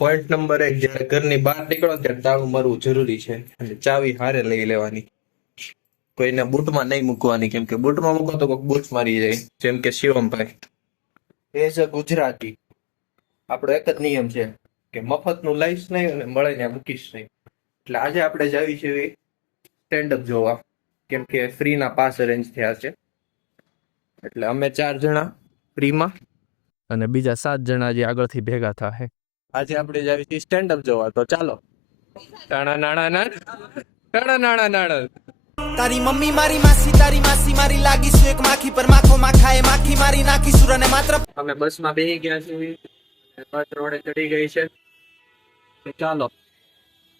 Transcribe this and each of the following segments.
Point number 1, જ્યારે ઘરની બહાર નીકળો ત્યારે તાળું મારવું જરૂરી છે અને ચાવી હારે લઈ લેવાની. કોઈને બૂટમાં નહીં મૂકવાની, કેમ કે બૂટમાં મૂકો તો કોઈક બૂટ મારી જાય, જેમ કે શિવમભાઈ. એઝ અ ગુજરાતી આપણો એક જ નિયમ છે કે મફતનું લઈશ નહીં અને મળે ત્યાં મૂકીશ નહીં. એટલે આજે આપણે જાવી છે સ્ટેન્ડઅપ જોવા, કેમ કે ફ્રીના પાસ અરેન્જ થયા છે. એટલે અમે 4 જણા ફ્રીમાં અને બીજા 7 જણા જે આગળથી ભેગા થાય. આજે આપણે જાવી છીએ સ્ટેન્ડઅપ જોવા, તો ચાલો. નાણા નાણા નાણા નાણા નાણા. તારી મમ્મી મારી માસી તારી માસી મારી લાગીશું એક માખી પર માખો માખાએ માખી મારી નાખીશું અને માત્ર અમે બસમાં બેસી ગયા છીએ, બસ રોડે ચડી ગઈ છે, તો ચાલો.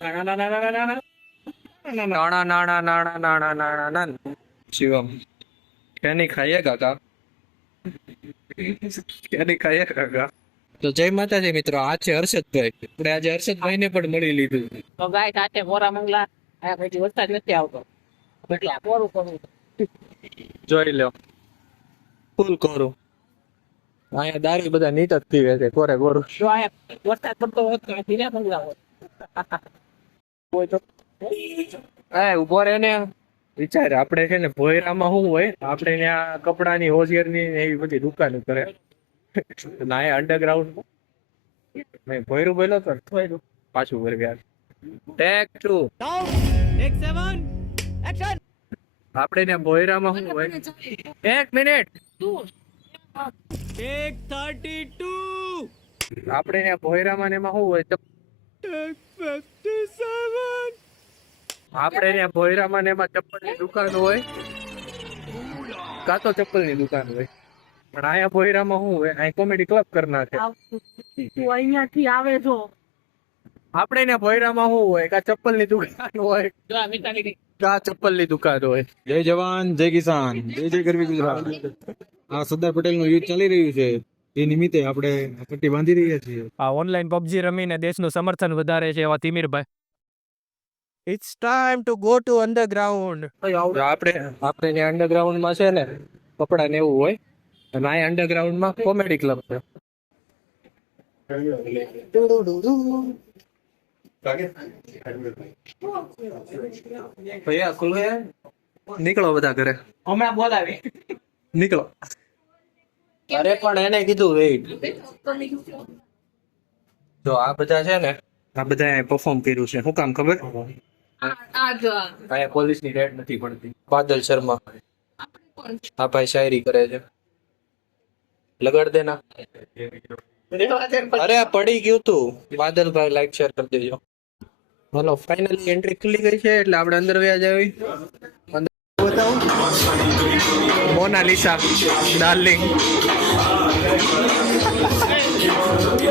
નાણા નાણા નાણા નાણા નાણા નાણા નાણા નાણા નાણા. શિવમ ક્યાંની ખાઈએ કાકા, ક્યાંની ખાઈએ કાકા. તો જય માતાજી મિત્રો, આ છે હર્ષદભાઈ. આપણે આજે હર્ષદભાઈ ને પણ મળી લીધું. તો ગાય સાથે મોરા મંગલા આ પછી વરસાદ નથી આવતો એટલે આ કોરું કરું જોઈ લો, ફૂલ કોરું. અહીંયા દારૂ બધા નીત જ પીવે છે, કોરે કોરું. જો આ વરસાદ પડતો હોત તો ધીરે મંગલા હોત કોઈ તો ઉભો રહે ને. વિચાર, આપણે છે ને ભોયરામાં શું હોય, આપણે ત્યાં કપડાની હોશિયારની ને એવી બધી દુકાન કરે ના, અહીંયા અંડરગ્રાઉન્ડ મેં ભોયરું બોલ્યો તો પાછું ભરી ગયા. ટેક 2 આપણે ત્યાં ભોયરામાં શું હોય, 1 મિનિટ, આપણે ત્યાં ભોયરામાં ને એમાં શું હોય, આપણે ત્યાં ભોયરામાં ને એમાં ચપ્પલની દુકાન હોય, કાં તો ચપ્પલની દુકાન હોય. પણ અહીંયા ભોયરામાં શું હોય, અહીં કોમેડી ક્લબ કરી નાખે. તું અહીંયાથી આવે છો આપણે ત્યાં ભોયરામાં શું હોય, કાં ચપ્પલની દુકાન હોય, જો આ મિતાલી કાં ચપ્પલની દુકાન હોય. જય જવાન જય કિસાન જય જય ગરવી ગુજરાત. આ સરદાર પટેલ નું યુદ્ધ ચાલી રહ્યું છે, એ નિમિત્તે આપણે પટ્ટી બાંધી રહ્યા છીએ. આ ઓનલાઈન પબજી રમીને દેશનું સમર્થન વધારે છે એવા Timirbhai. It's time to go to underground. આપણે ત્યાં અંડરગ્રાઉન્ડમાં છે ને કપડા ને એવું હોય, અને આ અંડરગ્રાઉન્ડમાં કોમેડી ક્લબ છે. ભૈયા ખુલ્લું હે? નીકળો બધા ઘરે, હમણાં બોલાવે નીકળો. અરે પણ એને કીધું વેઇટ. જો આ બધા છે ને, આ બધા પરફોર્મ કર્યું છે. શું કામ ખબર? અહીંયા પોલીસની રેડ નથી પડતી. બાદલ શર્મા આ ભાઈ શાયરી કરે છે, લગાડ દેના. અરે આ પડી ગયું તું. બાદલભાઈ લાઈક શેર કરી દેજો. બોલો, ફાઇનલી એન્ટ્રી ખુલી ગઈ છે, એટલે આપણે અંદર વ્યા જાવી. મોનાલિસા ડાર્લિંગ.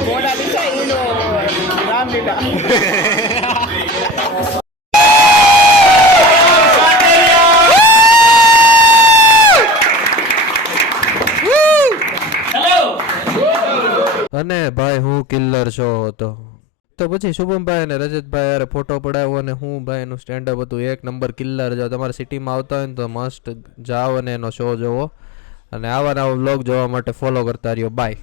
મોનાલિસા એનો રામલીલા અને ભાઈ હું કિલ્લર શો હતો. તો પછી શુભમભાઈ અને રજતભાઈ યાર ફોટો પડાવ્યો અને હું ભાઈ એનું સ્ટેન્ડઅપ હતું 1 નંબર કિલ્લર. જો તમારે સિટીમાં આવતા હોય ને તો મસ્ત જાઓ અને એનો શો જોવો, અને આવા નવા વ્લોગ જોવા માટે ફોલો કરતા રહ્યો. બાય.